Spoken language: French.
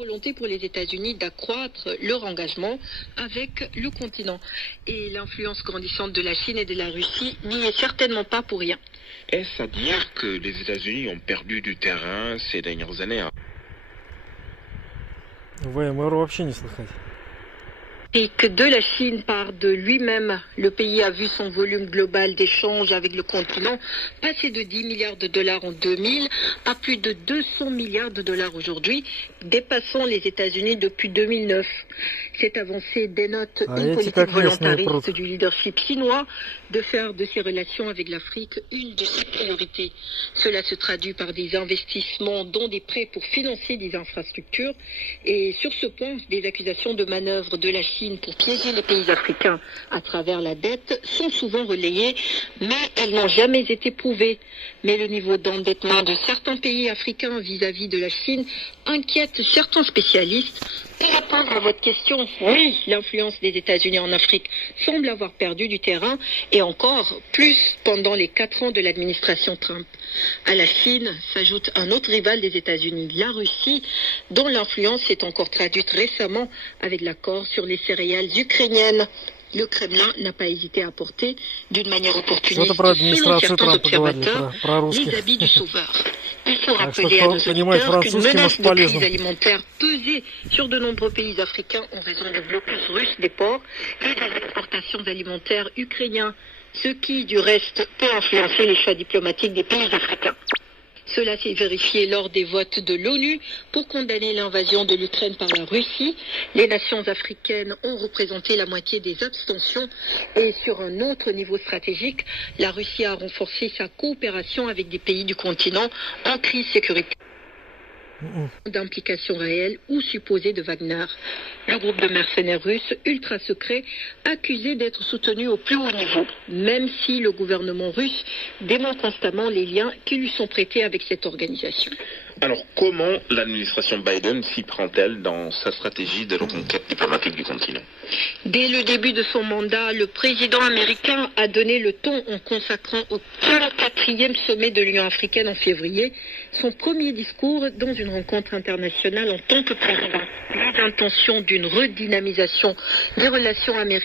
Volonté pour les États-Unis d'accroître leur engagement avec le continent. Et l'influence grandissante de la Chine et de la Russie n'y est certainement pas pour rien. Est-ce à dire que les États-Unis ont perdu du terrain ces dernières années? ВМР вообще не слыхать. Et que de la Chine part de lui-même, le pays a vu son volume global d'échanges avec le continent passer de 10 milliards de dollars en 2000 à plus de 200 milliards de dollars aujourd'hui, dépassant les États-Unis depuis 2009. Cette avancée dénote une politique volontariste du leadership chinois de faire de ses relations avec l'Afrique une de ses priorités. Cela se traduit par des investissements, dont des prêts pour financer des infrastructures. Et sur ce point, des accusations de manœuvre de la Chine pour piéger les pays africains à travers la dette sont souvent relayées, mais elles n'ont jamais été prouvées. Mais le niveau d'endettement de certains pays africains vis-à-vis de la Chine inquiète certains spécialistes. Pour répondre à votre question, oui, l'influence des États-Unis en Afrique semble avoir perdu du terrain, et encore plus pendant les 4 ans de l'administration Trump. À la Chine s'ajoute un autre rival des États-Unis, la Russie, dont l'influence s'est encore traduite récemment avec l'accord sur les céréales ukrainiennes. Le Kremlin n'a pas hésité à apporter, d'une manière opportuniste, selon certains observateurs, les habits du sauveur. Il faut rappeler à nos auditeurs qu'une menace de crise alimentaire pesait sur de nombreux pays africains en raison du blocus russe des ports et des exportations alimentaires ukrainiens, ce qui, du reste, peut influencer les choix diplomatiques des pays africains. Cela s'est vérifié lors des votes de l'ONU pour condamner l'invasion de l'Ukraine par la Russie. Les nations africaines ont représenté la moitié des abstentions. Et sur un autre niveau stratégique, la Russie a renforcé sa coopération avec des pays du continent en crise sécuritaire d'implication réelle ou supposée de Wagner, le groupe de mercenaires russes ultra secret accusé d'être soutenu au plus haut niveau, même si le gouvernement russe dément constamment les liens qui lui sont prêtés avec cette organisation. Alors, comment l'administration Biden s'y prend-elle dans sa stratégie de reconquête diplomatique du continent? Dès le début de son mandat, le président américain a donné le ton en consacrant au 44e sommet de l'Union africaine en février son premier discours dans une rencontre internationale en tant que président. Les intentions d'une redynamisation des relations américaines